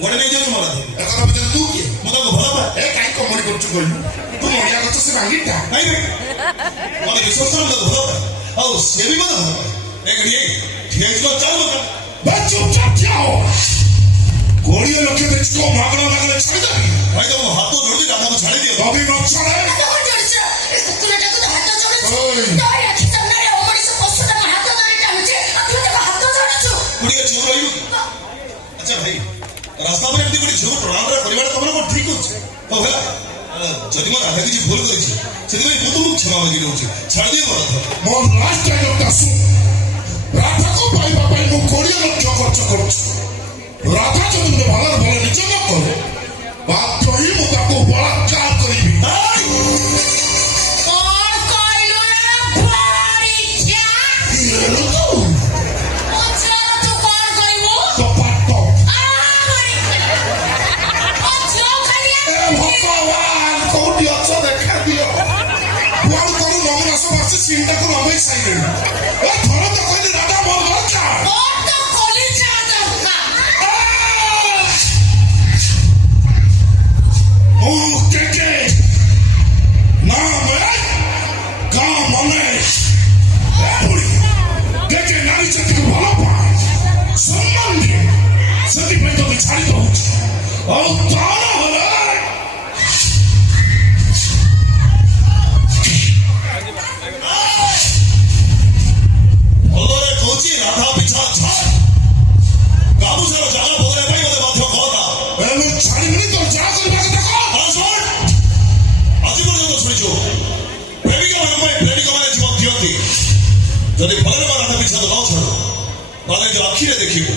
गोड़े नहीं जाऊँ मारा ए कथा पचार तू किए मुझे तो भला पाए ए काई कमेडी करछु कहलु तू नडिया गछ से भांगीटा नहीं मत विश्वास मुझे तो भला पाए और से भी मत भला एक ये ठेज को चल मत बस चुपचाप जाओ गोड़ियों लोके बेच को मागना मागना छाड़ दे भाई तो हाथ तो जोड़ के डाटा को छाड़ दिया अभी न छाड़े कौन जोड़छ कुकुरटा को हाथ जोड़छ ओए तोरी आखि सामने रे ओमड़ी से पशुटा हाथ धरि टाणुछे आ तू देखो हाथ जोड़छ कुड़िया चोर रही अच्छा भाई रास्ता पर एमती कोडी झूठ प्रणाम रे परिवार तमरो को ठीक होछ तो भला जदि मोर आधा किछि भूल करिछि सेति में मुतु क्षमा मागि रहउछि छाड़ दिए मोर more last time of Dasu Radha को पाइबा पाइ मु गोड़ियों लक्ष्य खर्च करूछु राधा जदि मते भलर भल निज न करे बाध्य ही मु ताको बलात्कार करिबि कौन कहलु रे भारी क्या हेलो तू अच्छा तू कौन कहबो तो पाटो अच्छा खाली ए भगवान कोडी अच्छा देखा दियो कोन कोन नमूना सब आसी चिंता को रमे साइले ए थोड़ा तो कहली राधा मोर दरकार और तो कॉलेज जा दरकार ओ के ना मैं का मने ए बुढ़ी के नारी चक्र भला पाए सम्मान दे सती पे तो छाड़ी दो और तारा होला भलरे कोची राधा पिछा छाड़ गाबू से जाना बोले भाई मते बाध्य कहता ए मैं छाड़ी नहीं तो जा करबा के देखो आज पर्यंत शुणिଛୁ ପ୍ରେମିକମାନେ ଜୀବନ ଦିଅନ୍ତି ଯଦି ଭଲରେ ରାଧା ପିଛା ନ ଛାଡୁ ତାହେଲେ ଯୋଉ ଆଖିରେ ଦେଖିବୁ